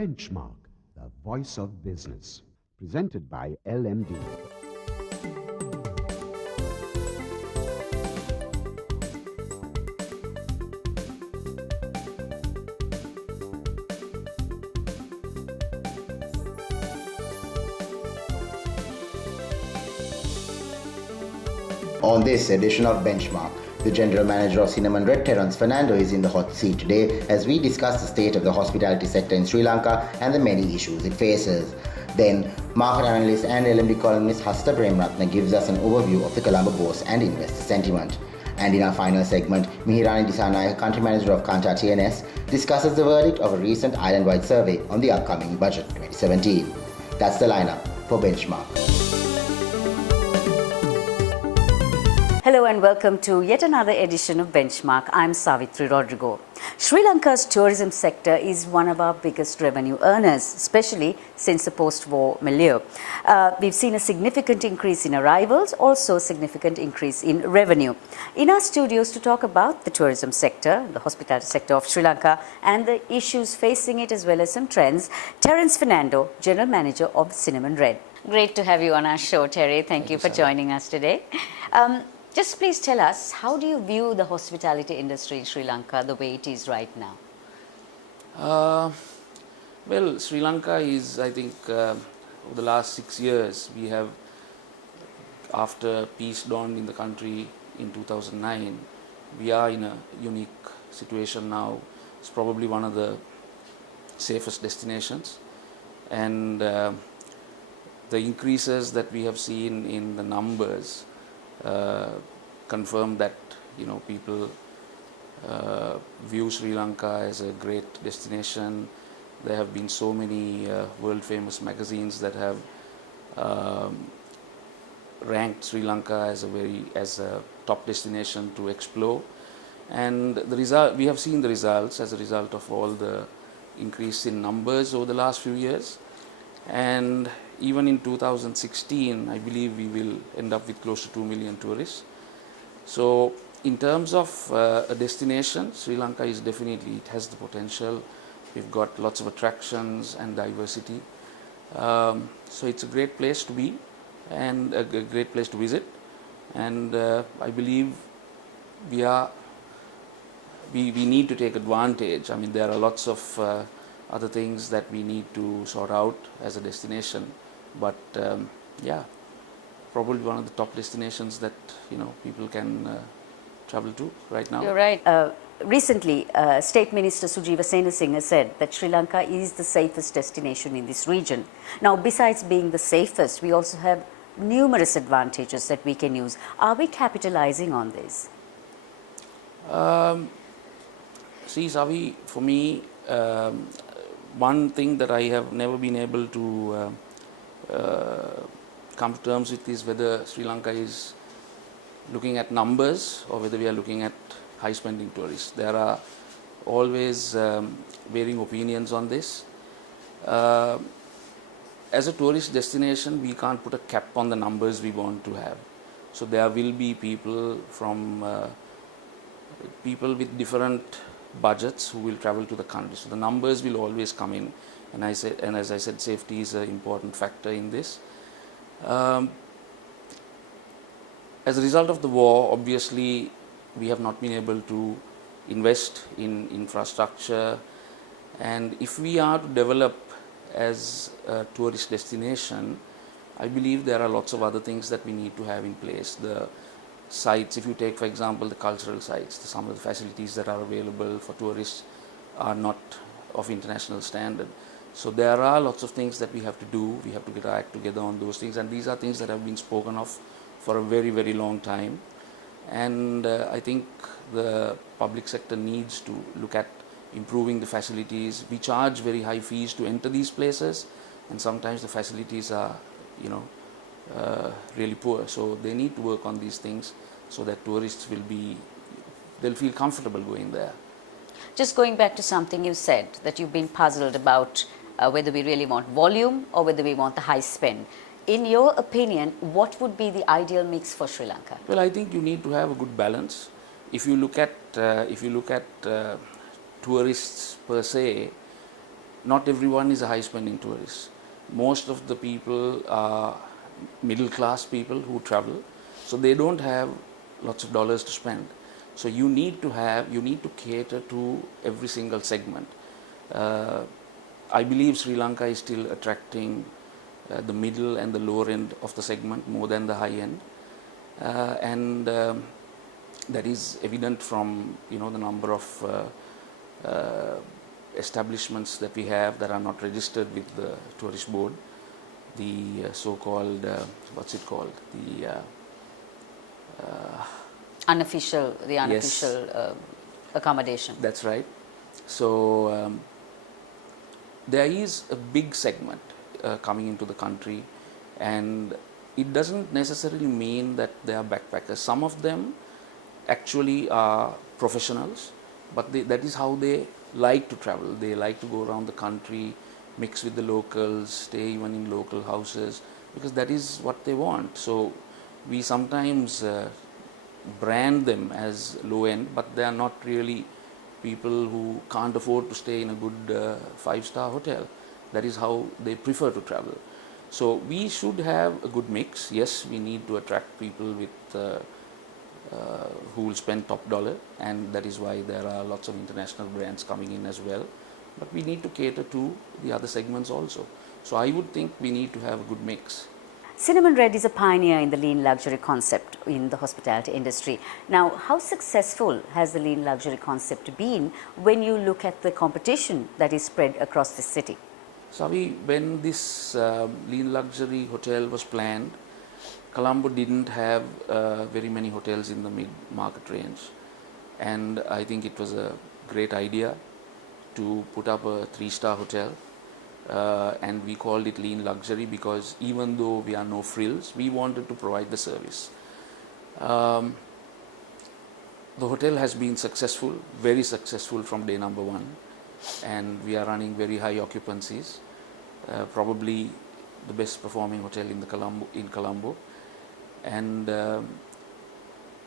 Benchmark, the voice of business. Presented by LMD. On this edition of Benchmark, the General Manager of Cinnamon Red, Terrence Fernando, is in the hot seat today as we discuss the state of the hospitality sector in Sri Lanka and the many issues it faces. Then, market analyst and LMD columnist Hasta Premratna gives us an overview of the Colombo bourse and investor sentiment. And in our final segment, Mihirani Disanayake, Country Manager of Kanta TNS, discusses the verdict of a recent island-wide survey on the upcoming Budget 2017. That's the lineup for Benchmark. Hello and welcome to yet another edition of Benchmark. I'm Savitri Rodrigo. Sri Lanka's tourism sector is one of our biggest revenue earners, especially since the post-war milieu. We've seen a significant increase in arrivals, also a significant increase in revenue. In our studios to talk about the tourism sector, the hospitality sector of Sri Lanka and the issues facing it as well as some trends, Terrence Fernando, General Manager of Cinnamon Red. Great to have you on our show, Terry. Thank you for joining us today. Just please tell us, how do you view the hospitality industry in Sri Lanka the way it is right now? Well, Sri Lanka is, I think, over the last 6 years, we have, after peace dawned in the country in 2009, we are in a unique situation now. It's probably one of the safest destinations. And the increases that we have seen in the numbers confirm that people view Sri Lanka as a great destination. There have been so many world famous magazines that have ranked Sri Lanka as a top destination to explore, and we have seen the results as a result of all the increase in numbers over the last few years. And even in 2016, I believe we will end up with close to 2 million tourists. So in terms of a destination, Sri Lanka is definitely, it has the potential. We've got lots of attractions and diversity. So it's a great place to be and a great place to visit. And I believe we need to take advantage. I mean, there are lots of other things that we need to sort out as a destination, but probably one of the top destinations that people can travel to right now. You're right. Recently, State Minister Sujiva Senasinghe said that Sri Lanka is the safest destination in this region. Now, besides being the safest, we also have numerous advantages that we can use. Are we capitalizing on this? See, Savi, for me, one thing that I have never been able to come to terms with is whether Sri Lanka is looking at numbers or whether we are looking at high spending tourists. There are always varying opinions on this. As a tourist destination, we can't put a cap on the numbers we want to have. So there will be people with different budgets who will travel to the country. So the numbers will always come in, and as I said, safety is an important factor in this. As a result of the war, obviously we have not been able to invest in infrastructure, and if we are to develop as a tourist destination, I believe there are lots of other things that we need to have in place. The sites, if you take for example the cultural sites, some of the facilities that are available for tourists are not of international standard. So there are lots of things that we have to do. We have to get our act together on those things, and these are things that have been spoken of for a very, very long time. And I think the public sector needs to look at improving the facilities. We charge very high fees to enter these places, and sometimes the facilities are really poor. So they need to work on these things so that tourists they'll feel comfortable going there. Just going back to something you said, that you've been puzzled about whether we really want volume or whether we want the high spend. In your opinion, what would be the ideal mix for Sri Lanka? Well, I think you need to have a good balance. If you look at tourists per se, not everyone is a high spending tourist. Most of the people are middle class people who travel, so they don't have lots of dollars to spend. So you need to cater to every single segment. I believe Sri Lanka is still attracting the middle and the lower end of the segment more than the high end, and that is evident from the number of establishments that we have that are not registered with the tourist board, the so-called what's it called, the Unofficial, Yes. accommodation. That's right. So there is a big segment coming into the country, and it doesn't necessarily mean that they are backpackers. Some of them actually are professionals, but that is how they like to travel. They like to go around the country, mix with the locals, stay even in local houses, because that is what they want. So we sometimes brand them as low end, but they are not really people who can't afford to stay in a good 5-star hotel. That is how they prefer to travel. So we should have a good mix. Yes, we need to attract people with who will spend top dollar, and that is why there are lots of international brands coming in as well. But we need to cater to the other segments also. So I would think we need to have a good mix. Cinnamon Red is a pioneer in the lean luxury concept in the hospitality industry. Now, how successful has the lean luxury concept been when you look at the competition that is spread across the city? Savi, when this lean luxury hotel was planned, Colombo didn't have very many hotels in the mid-market range, and I think it was a great idea to put up a 3-star hotel, and we called it lean luxury because even though we are no frills, we wanted to provide the service. The hotel has been successful, very successful from day number one, and we are running very high occupancies, probably the best performing hotel in Colombo. And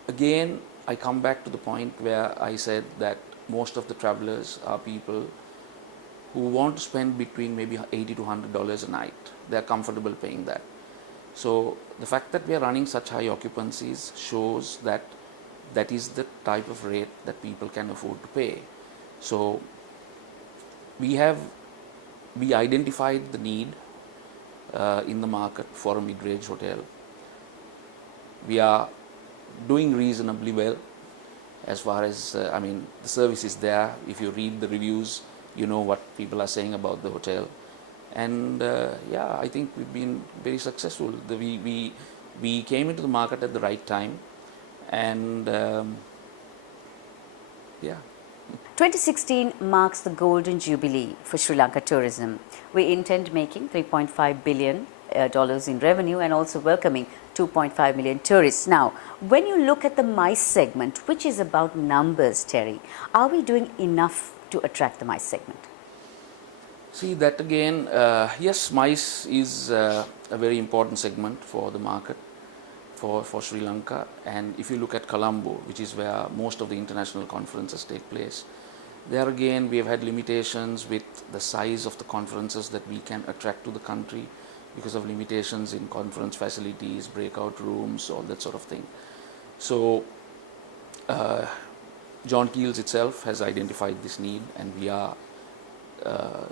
again, I come back to the point where I said that most of the travelers are people who want to spend between maybe $80 to $100 a night. They are comfortable paying that. So the fact that we are running such high occupancies shows that that is the type of rate that people can afford to pay. So we identified the need in the market for a mid-range hotel. We are doing reasonably well as far as the service is there. If you read the reviews, you know what people are saying about the hotel, and I think we've been very successful. We came into the market at the right time, and 2016 marks the golden jubilee for Sri Lanka tourism. We intend making $3.5 billion in revenue and also welcoming 2.5 million tourists. Now, when you look at the MICE segment, which is about numbers, Terry, are we doing enough to attract the MICE segment? See, that again, yes, MICE is a very important segment for the market, for Sri Lanka. And if you look at Colombo, which is where most of the international conferences take place, there again we have had limitations with the size of the conferences that we can attract to the country because of limitations in conference facilities, breakout rooms, all that sort of thing. So John Keels itself has identified this need, and we are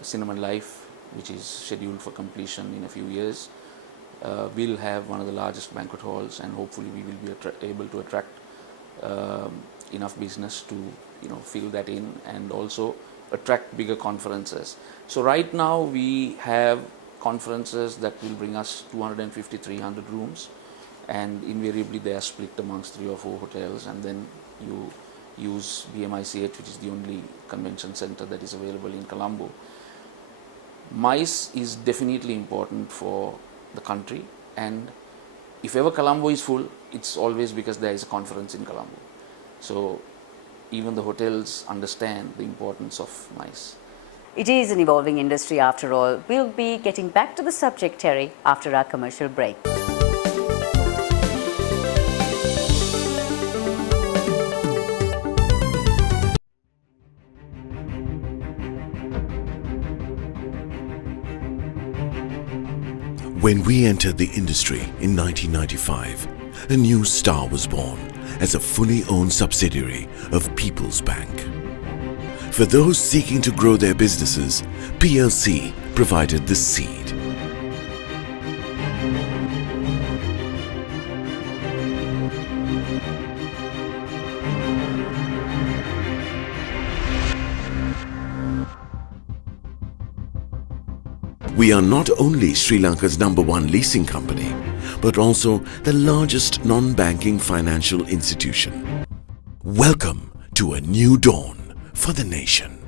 Cinnamon Life, which is scheduled for completion in a few years, will have one of the largest banquet halls, and hopefully we will be able to attract enough business to fill that in and also attract bigger conferences. So right now we have conferences that will bring us 250-300 rooms, and invariably they are split amongst 3 or 4 hotels, and then you use BMICH, which is the only convention center that is available in Colombo. MICE is definitely important for the country, and if ever Colombo is full, it's always because there is a conference in Colombo. So even the hotels understand the importance of MICE. It is an evolving industry after all. We'll be getting back to the subject, Terry, after our commercial break. When we entered the industry in 1995, a new star was born as a fully owned subsidiary of People's Bank. For those seeking to grow their businesses, PLC provided the seed. We are not only Sri Lanka's #1 leasing company, but also the largest non-banking financial institution. Welcome to a new dawn for the nation.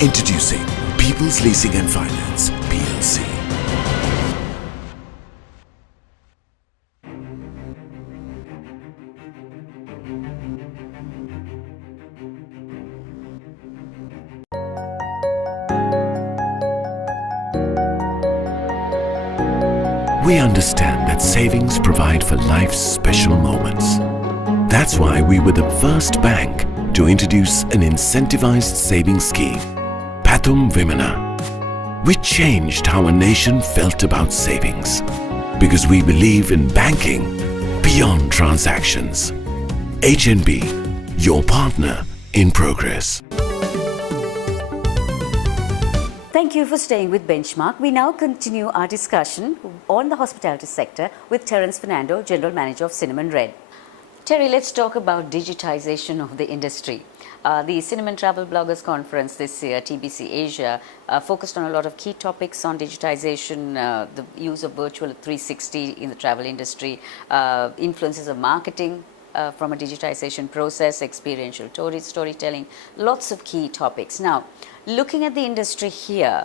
Introducing People's Leasing and Finance, PLC. We understand that savings provide for life's special moments. That's why we were the first bank to introduce an incentivized savings scheme, Pathum Vimana. We changed how a nation felt about savings because we believe in banking beyond transactions. HNB, your partner in progress. Thank you for staying with Benchmark. We now continue our discussion on the hospitality sector with Terrence Fernando, General Manager of Cinnamon Red. Terry, let's talk about digitization of the industry. The Cinnamon Travel Bloggers Conference this year, TBC Asia, focused on a lot of key topics on digitization, the use of virtual 360 in the travel industry, influences of marketing from a digitization process, experiential storytelling, lots of key topics. Now, looking at the industry here,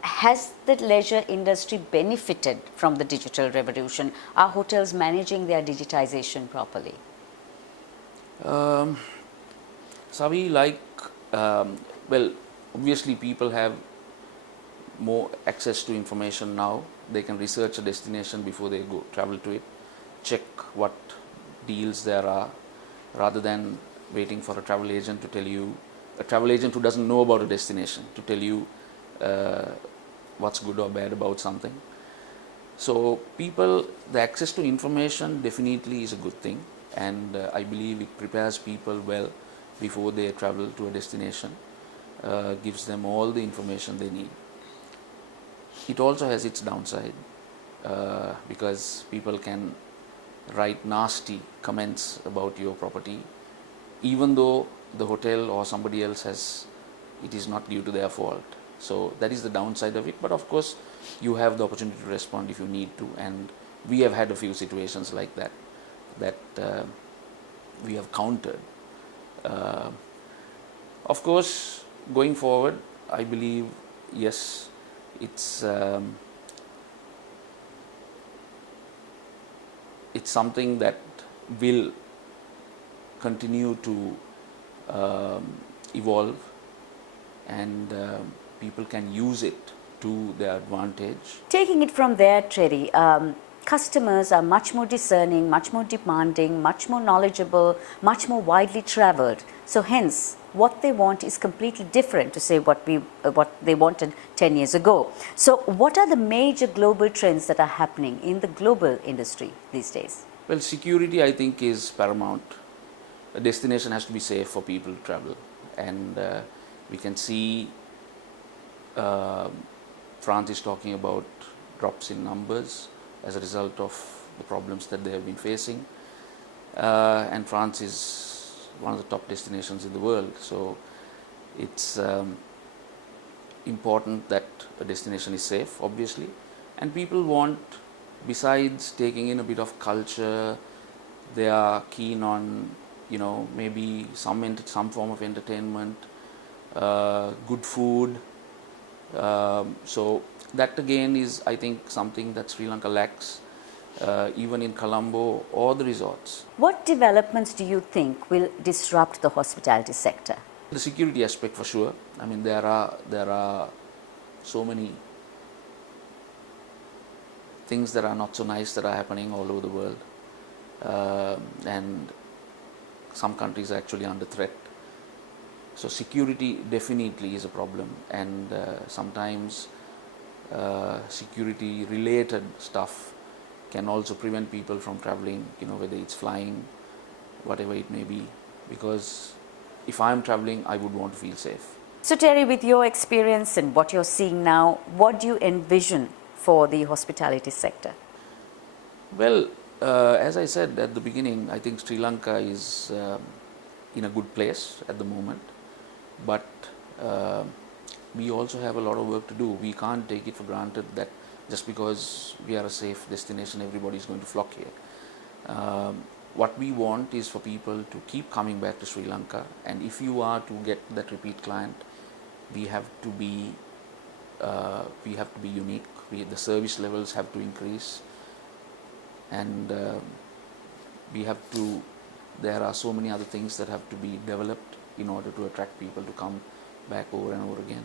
has the leisure industry benefited from the digital revolution? Are hotels managing their digitization properly? Savi, well, obviously people have more access to information now. They can research a destination before they go travel to it, check what deals there are, rather than waiting for a travel agent to tell you, a travel agent who doesn't know about a destination, to tell you what's good or bad about something. So people, the access to information definitely is a good thing, and I believe it prepares people well before they travel to a destination, gives them all the information they need. It also has its downside because people can write nasty comments about your property, even though the hotel or somebody else has, it is not due to their fault. So that is the downside of it. But of course, you have the opportunity to respond if you need to, and we have had a few situations like that we have countered. Of course, going forward, I believe, yes, it's something that will continue to evolve, and people can use it to their advantage. Taking it from there, Terry, customers are much more discerning, much more demanding, much more knowledgeable, much more widely traveled. So hence, what they want is completely different to say what they wanted 10 years ago. So what are the major global trends that are happening in the global industry these days? Well, security, I think, is paramount. A destination has to be safe for people to travel, and we can see France is talking about drops in numbers as a result of the problems that they have been facing, and France is one of the top destinations in the world. So it's important that a destination is safe, obviously, and people want, besides taking in a bit of culture, they are keen on, maybe some form of entertainment, good food. So that again is, I think, something that Sri Lanka lacks, even in Colombo or the resorts. What developments do you think will disrupt the hospitality sector? The security aspect, for sure. I mean, there are so many things that are not so nice that are happening all over the world, and some countries are actually under threat. So security definitely is a problem, and sometimes security related stuff can also prevent people from traveling, whether it's flying, whatever it may be, because if I'm traveling, I would want to feel safe. So Terry, with your experience and what you're seeing now, what do you envision for the hospitality sector? Well, as I said at the beginning, I think Sri Lanka is in a good place at the moment, but we also have a lot of work to do. We can't take it for granted that just because we are a safe destination, everybody is going to flock here. What we want is for people to keep coming back to Sri Lanka, and if you are to get that repeat client, we have to be unique. The service levels have to increase, and there are so many other things that have to be developed in order to attract people to come back over and over again.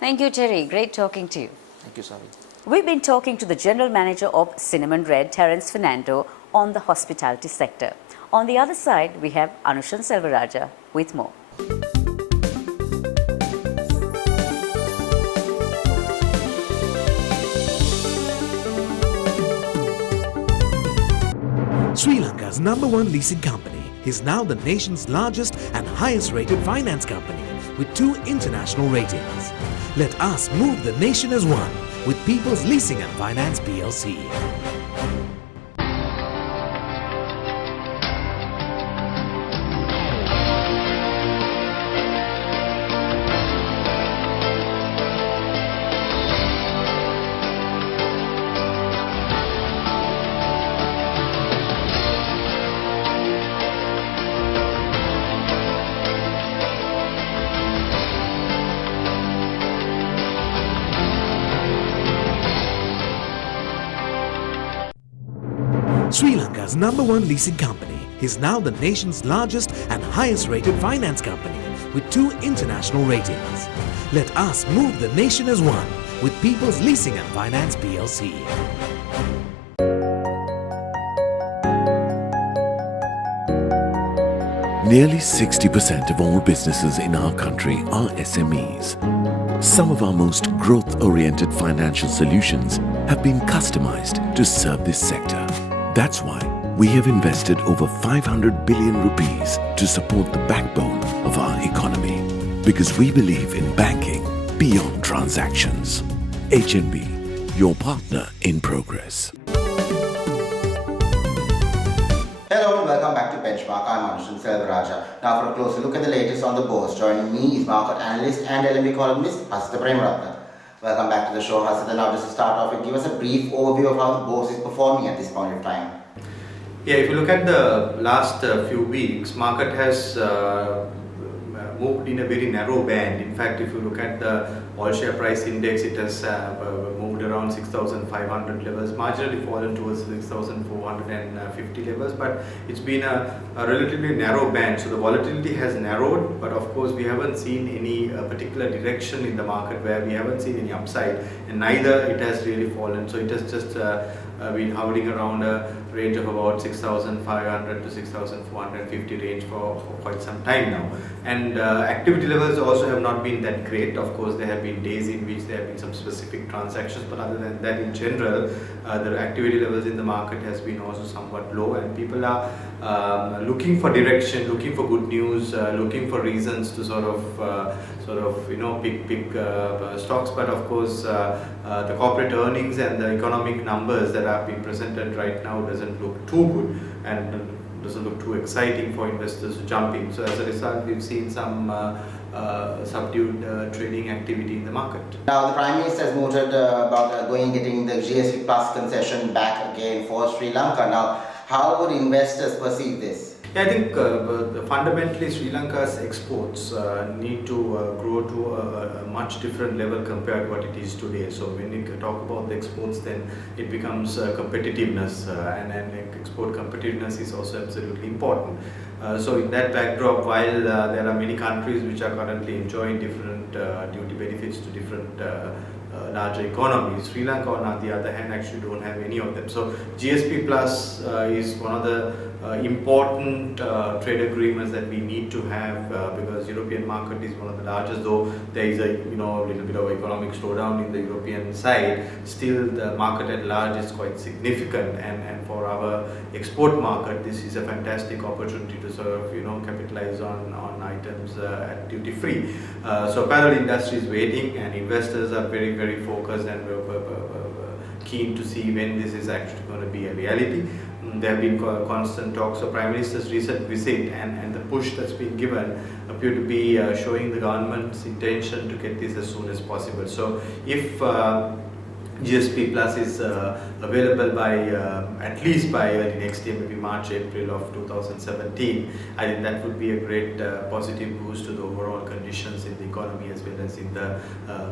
Thank you, Terry. Great talking to you. Thank you, Savi. We've been talking to the General Manager of Cinnamon Red, Terrence Fernando, on the hospitality sector. On the other side, we have Anushan Selvaraja with more. Sri Lanka's #1 leasing company is now the nation's largest and highest rated finance company with 2 international ratings. Let us move the nation as one with People's Leasing and Finance PLC. Sri Lanka's #1 leasing company is now the nation's largest and highest rated finance company with 2 international ratings. Let us move the nation as one with People's Leasing and Finance PLC. Nearly 60% of all businesses in our country are SMEs. Some of our most growth-oriented financial solutions have been customized to serve this sector. That's why we have invested over 500 billion rupees to support the backbone of our economy. Because we believe in banking beyond transactions. HNB, your partner in progress. Hello and welcome back to Benchmark. I'm Anushan Selvaraja. Now for a closer look at the latest on the bourse, joining me is market analyst and LMB columnist Hasita Premratna. Welcome back to the show, Hasita. Now just to start off with, give us a brief overview of how the bourse is performing at this point of time. Yeah, if you look at the last few weeks, market has moved in a very narrow band. In fact, if you look at the all share price index, it has moved around 6,500 levels, marginally fallen towards 6,450 levels, but it's been a relatively narrow band. So the volatility has narrowed, but of course we haven't seen any particular direction in the market where we haven't seen any upside, and neither it has really fallen. So it has just been hovering around a range of about 6,500 to 6,450 range for quite some time now. And activity levels also have not been that great. Of course, there have been days in which there have been some specific transactions, but other than that, in general, the activity levels in the market has been also somewhat low, and people are looking for direction, looking for good news, looking for reasons to sort of pick stocks. But of course, the corporate earnings and the economic numbers that are being presented right now doesn't look too good and doesn't look too exciting for investors to jump in. So as a result, we've seen some subdued trading activity in the market. Now the Prime Minister has noted about getting the GSP Plus concession back again for Sri Lanka. Now, how would investors perceive this? Yeah, I think fundamentally Sri Lanka's exports need to grow to a much different level compared to what it is today. So when we talk about the exports, then it becomes competitiveness, and export competitiveness is also absolutely important. So in that backdrop, while there are many countries which are currently enjoying different duty benefits to different larger economies, Sri Lanka on the other hand actually don't have any of them. So GSP Plus is one of the important trade agreements that we need to have because European market is one of the largest, though there is a little bit of economic slowdown in the European side. Still, the market at large is quite significant, and for our export market, this is a fantastic opportunity to sort of capitalize on items at duty free. So apparel industry is waiting, and investors are very, very focused and keen to see when this is actually going to be a reality. There have been constant talks. So Prime Minister's recent visit and the push that's been given appear to be showing the government's intention to get this as soon as possible. So if GSP Plus is available by at least by early next year, maybe March, April of 2017. I think that would be a great positive boost to the overall conditions in the economy as well as in the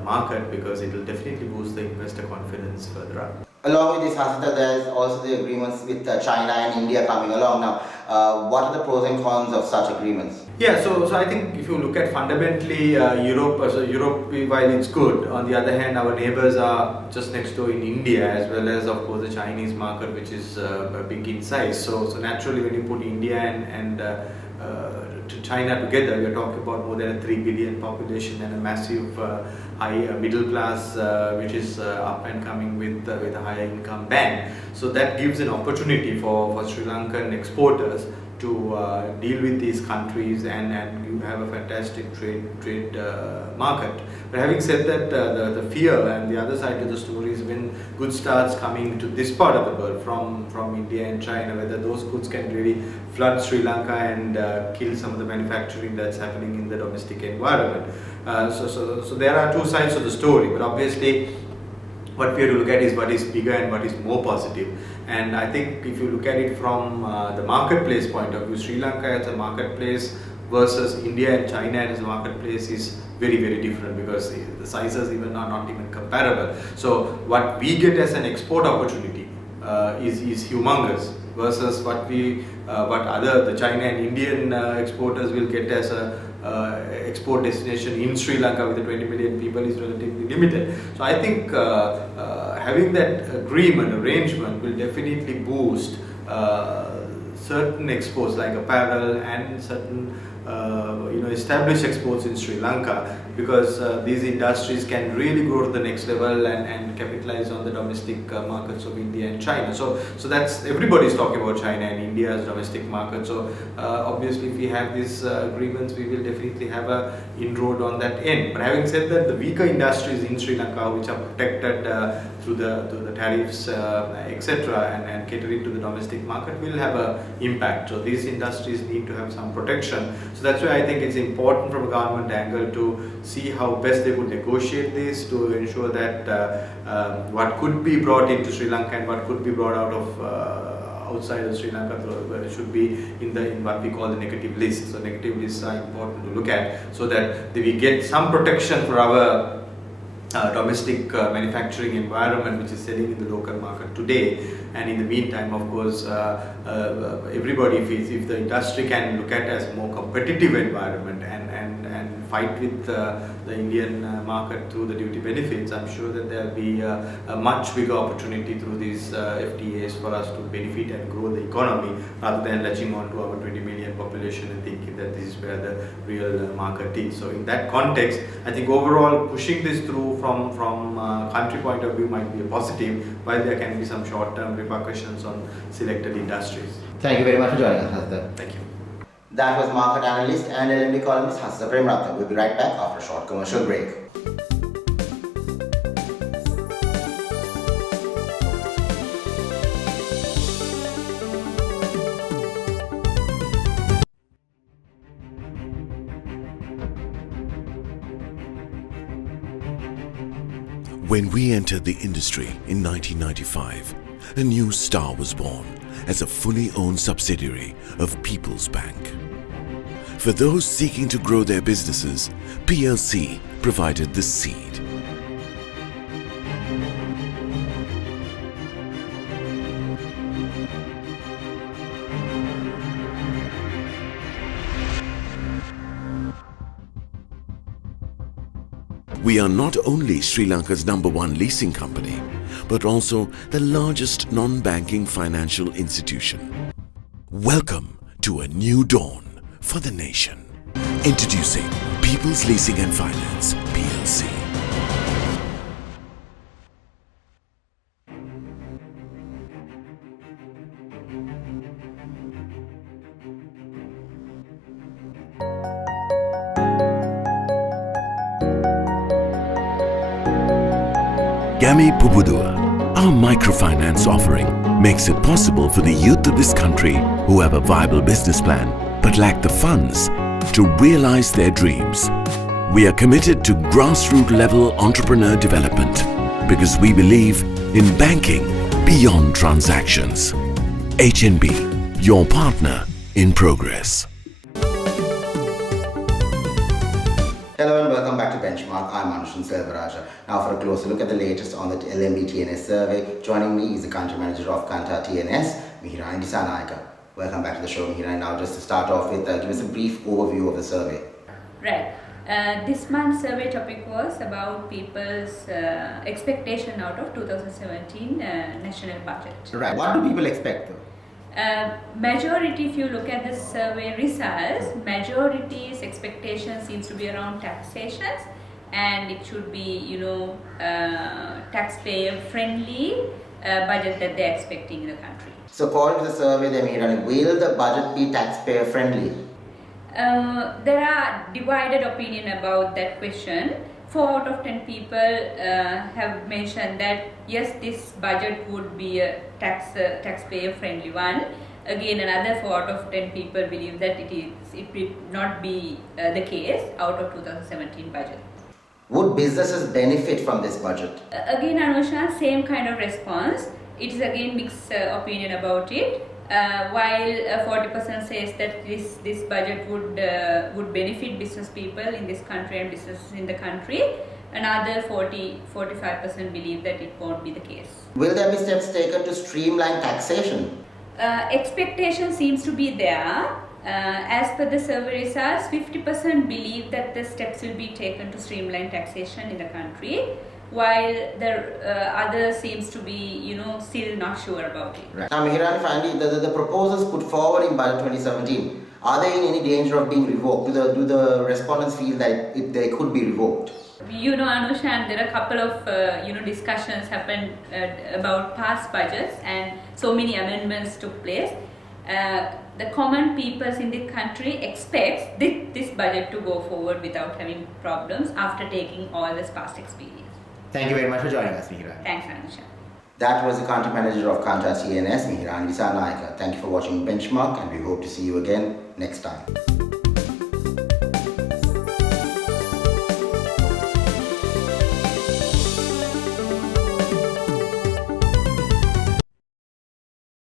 market, because it will definitely boost the investor confidence further up. Along with this, Hasita, there is also the agreements with China and India coming along now. What are the pros and cons of such agreements? Yeah, so I think if you look at fundamentally Europe, while it's good, on the other hand, our neighbors are just next door in India, as well as of course the Chinese market, which is big in size. So naturally, when you put India and to China together, we are talking about more than a 3 billion population and a massive high middle class, which is up and coming with a higher income band. So that gives an opportunity for Sri Lankan exporters to deal with these countries, and you have a fantastic trade market. But having said that, the fear and the other side of the story is when goods starts coming to this part of the world from India and China, whether those goods can really flood Sri Lanka and kill some of the manufacturing that's happening in the domestic environment. So there are two sides of the story, but obviously what we have to look at is what is bigger and what is more positive. And I think if you look at it from the marketplace point of view, Sri Lanka as a marketplace versus India and China as a marketplace is very, very different, because the sizes even are not even comparable. So what we get as an export opportunity is humongous versus what the China and Indian exporters will get as a export destination in Sri Lanka with the 20 million people is relatively limited. So I think having that arrangement will definitely boost certain exports like apparel and certain established exports in Sri Lanka, because these industries can really grow to the next level and capitalize on the domestic markets of India and China. So that's, everybody is talking about China and India's domestic market. So obviously, if we have these agreements, we will definitely have a inroad on that end. But having said that, the weaker industries in Sri Lanka, which are protected through the tariffs, etc., and catering to the domestic market, will have an impact. So these industries need to have some protection. So that's why I think it's important from a government angle to see how best they would negotiate this to ensure that what could be brought into Sri Lanka and what could be brought out of outside of Sri Lanka should be in what we call the negative list. So negative lists are important to look at, so that we get some protection for our domestic manufacturing environment, which is selling in the local market today. And in the meantime, of course, everybody, if the industry can look at as a more competitive environment and fight with the Indian market through the duty benefits, I'm sure that there will be a much bigger opportunity through these FTAs for us to benefit and grow the economy, rather than latching on to our 20 million population and thinking that this is where the real market is. So in that context, I think overall pushing this through from country point of view might be a positive, while there can be some short-term repercussions on selected industries. Thank you very much for joining us, Hasita. Thank you. That was market analyst and LMD columnist Hasita Premratna. We'll be right back after a short commercial break. When we entered the industry in 1995, a new star was born as a fully owned subsidiary of People's Bank. For those seeking to grow their businesses, PLC provided the seed. We are not only Sri Lanka's #1 leasing company, but also the largest non-banking financial institution. Welcome to a new dawn for the nation. Introducing People's Leasing and Finance PLC. Gami Pubudua, our microfinance offering, makes it possible for the youth of this country who have a viable business plan but lack the funds to realize their dreams. We are committed to grassroots level entrepreneur development because we believe in banking beyond transactions. HNB, your partner in progress. Hello and welcome back to Benchmark. I'm Anushan Selvaraja. Now for a closer look at the latest on the LMB TNS survey. Joining me is the country manager of Kanta TNS, Mihirani Disanaika. Welcome back to the show, Mihirani. Now just to start off with, give us a brief overview of the survey. Right. This month's survey topic was about people's expectation out of 2017 national budget. Right. What do people expect though? Majority, if you look at the survey results, majority's expectation seems to be around taxations, and it should be, taxpayer friendly budget that they're expecting in the country. So according to the survey, will the budget be taxpayer friendly? There are divided opinion about that question. 4 out of 10 people have mentioned that yes, this budget would be a taxpayer friendly one. Again, another 4 out of 10 people believe that it will not be the case out of 2017 budget. Would businesses benefit from this budget? Again, Anusha, same kind of response. It is again mixed opinion about it. While 40% says that this budget would benefit business people in this country and businesses in the country, another 45% believe that it won't be the case. Will there be steps taken to streamline taxation? Expectation seems to be there. As per the survey results, 50% believe that the steps will be taken to streamline taxation in the country, while the other seems to be, still not sure about it. Right. Now, Mihirani, finally, the proposals put forward in budget 2017, are they in any danger of being revoked? Do the respondents feel that they could be revoked? Anushan, there are a couple of discussions happened about past budgets, and so many amendments took place. The common peoples in the country expects this budget to go forward without having problems after taking all this past experience. Thank you very much for joining us, Mihirani. Thanks, Anusha. That was the country manager of Kanta TNS, Mihirani Disanaika. Thank you for watching Benchmark, and we hope to see you again next time.